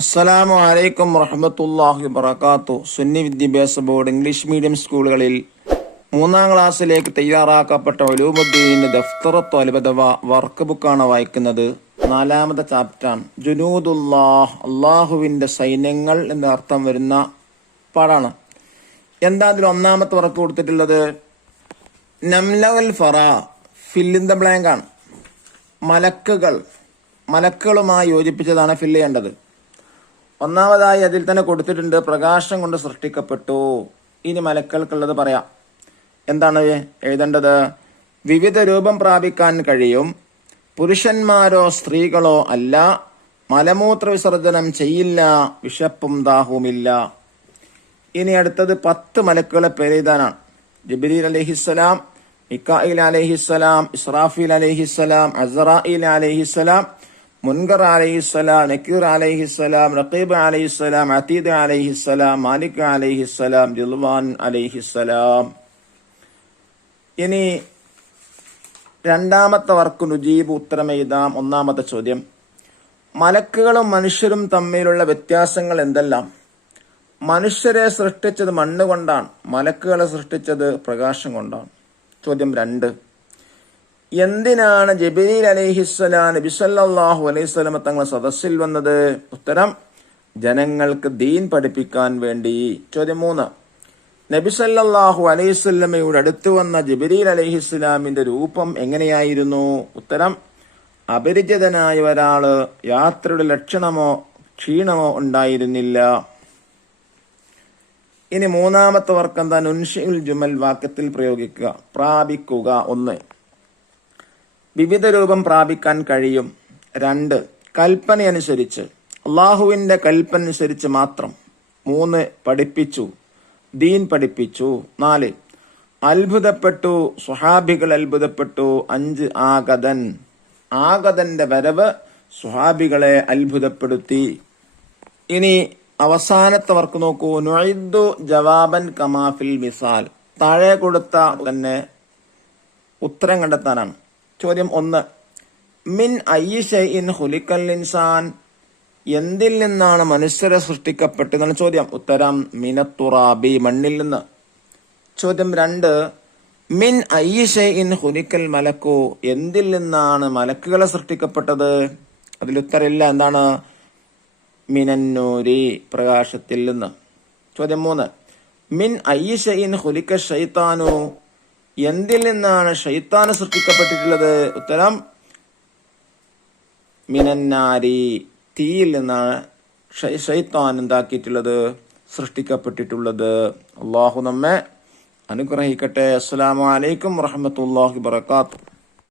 അസ്സലാമു അലൈക്കും വറഹ്മത്തുള്ളാഹി വബറകാതുഹു. സുന്നി വിദ്യാഭ്യാസ ബോർഡ് ഇംഗ്ലീഷ് മീഡിയം സ്കൂളുകളിൽ 3-ാം ക്ലാസ്സിലേക്ക് തയ്യാറാക്കപ്പെട്ട ഉലൂമുദ്ദീൻ ദഫ്തർ ത്വാലിബ് അഥവാ വർക്ക് ബുക്കാണ് വായിക്കുന്നത്. 4-ാമത്തെ ചാപ്റ്ററാണ്. ജുനൂദുല്ലാഹ്, അള്ളാഹുവിന്റെ സൈന്യങ്ങൾ എന്ന അർത്ഥം വരുന്ന പാടാണ്. എന്താ അതിൽ 1-ാമത്തെ വർക്ക് കൊടുത്തിട്ടുള്ളത്? നംലൽ Farah, fill in the blank ആണ്. മലക്കുകളുമായി യോജിപ്പിച്ചതാണ് ഫില്ല് ചെയ്യേണ്ടത്. 1-ാമതായി അതിൽ തന്നെ കൊടുത്തിട്ടുണ്ട്, പ്രകാശം കൊണ്ട് സൃഷ്ടിക്കപ്പെട്ടു. ഇനി മലക്കൾക്കുള്ളത് പറയാം. എന്താണ് എഴുതേണ്ടത്? വിവിധ രൂപം പ്രാപിക്കാൻ കഴിയും, പുരുഷന്മാരോ സ്ത്രീകളോ അല്ല, മലമൂത്ര വിസർജനം ചെയ്യില്ല, വിശപ്പും ദാഹവുമില്ല. ഇനി അടുത്തത് 10 മലക്കുകളെ പേരെഴുതാനാണ്. ജിബ്രീൽ അലൈഹിസ്സലാം, മിക്കായിൽ അലൈഹിസ്സലാം, ഇസ്രാഫീൽ അലൈഹിസ്സലാം, അസ്റായീൽ അലൈഹിസ്സലാം, മുൻകർ അലൈഹിസ്സലാം, നക്കീർ അലൈഹിസ്സലാം, റഖീബ് അലൈഹിസ്സലാം, അതീദ് അലൈഹിസ്സലാം, മാലിക് അലൈഹിസ്സലാം, റിദ്വാൻ അലൈഹിസ്സലാം. ഇനി 2-ാമത്തെ വർക്ക് നുജീബ്, ഉത്തരം എഴുതാം. 1-ാമത്തെ ചോദ്യം, മലക്കുകളും മനുഷ്യരും തമ്മിലുള്ള വ്യത്യാസങ്ങൾ എന്തെല്ലാം? മനുഷ്യരെ സൃഷ്ടിച്ചത് മണ്ണ് കൊണ്ടാണ്, മലക്കുകളെ സൃഷ്ടിച്ചത് പ്രകാശം കൊണ്ടാണ്. ചോദ്യം 2, എന്തിനാണ് ജിബ്രീൽ അലൈഹിസ്സലാം നബി സല്ലല്ലാഹു അലൈഹി വസല്ലം തങ്ങൾ സദസ്സിൽ വന്നത്? ഉത്തരം, ജനങ്ങൾക്ക് ദീൻ പഠിപ്പിക്കാൻ വേണ്ടി. ചോദ്യം 3, നബി സല്ലല്ലാഹു അലൈഹി വസല്ലമയുടെ അടുത്ത് വന്ന ജിബ്രീൽ അലൈഹിസ്സലാമിന്റെ രൂപം എങ്ങനെയായിരുന്നു? ഉത്തരം, അപരിചിതനായ ഒരാള്, യാത്രയുടെ ലക്ഷണമോ ക്ഷീണമോ ഉണ്ടായിരുന്നില്ല. ഇനി 3-ാമത്തെ വർക്ക് എന്താ? നുൻഷിഉൽ ജുമൽ, വാക്യത്തിൽ പ്രയോഗിക്കുക. പ്രാപിക്കുക. 1, വിവിധ രൂപം പ്രാപിക്കാൻ കഴിയും. 2, കൽപ്പനയനുസരിച്ച്, അള്ളാഹുവിന്റെ കൽപ്പന അനുസരിച്ച് മാത്രം. 3, പഠിപ്പിച്ചു, ദീൻ പഠിപ്പിച്ചു. 4, അത്ഭുതപ്പെട്ടു, സ്വഹാബികൾ അത്ഭുതപ്പെട്ടു. 5, ആഗതന്റെ വരവ് സ്വഹാബികളെ അത്ഭുതപ്പെടുത്തി. ഇനി അവസാനത്തെ വർക്ക് നോക്കൂ. നുഇദ്ദു ജവാബൻ കമാഫിൽ മിസാൽ, താഴെ കൊടുത്ത തന്നെ ഉത്തരം കണ്ടെത്താനാണ്. ചോദ്യം 1, മിൻ അയ്യി ശൈഇൻ ഖുലിഖൽ ഇൻസാൻ, എന്തിൽ നിന്നാണ് മനുഷ്യരെ സൃഷ്ടിക്കപ്പെട്ടതെന്നാണ് ചോദ്യം. ഉത്തരം, മിനത്തുറാബി, മണ്ണിൽ നിന്ന്. ചോദ്യം 2, മിൻ അയ്യി ശൈഇൻ ഖുലിഖൽ മലക്കു, എന്തിൽ നിന്നാണ് മലക്കുകളെ സൃഷ്ടിക്കപ്പെട്ടത്? അതിൽ ഉത്തരമില്ല. എന്താണ്? മിനന്നൂരി, പ്രകാശത്തിൽ നിന്ന്. ചോദ്യം 3, മിൻ അയ്യി ശൈഇൻ ഖുലിഖ ശൈത്താനു, എന്തിൽ നിന്നാണ് ഷൈത്താന് സൃഷ്ടിക്കപ്പെട്ടിട്ടുള്ളത്? ഉത്തരം, മിനന്നാരി, തീയിൽ നിന്നാണ് ഷൈത്താൻ എന്താക്കിയിട്ടുള്ളത്? സൃഷ്ടിക്കപ്പെട്ടിട്ടുള്ളത്. അള്ളാഹു നമ്മെ അനുഗ്രഹിക്കട്ടെ. അസ്സലാമു അലൈക്കും വറഹ്മത്തുള്ളാഹി വബറകാതുഹു.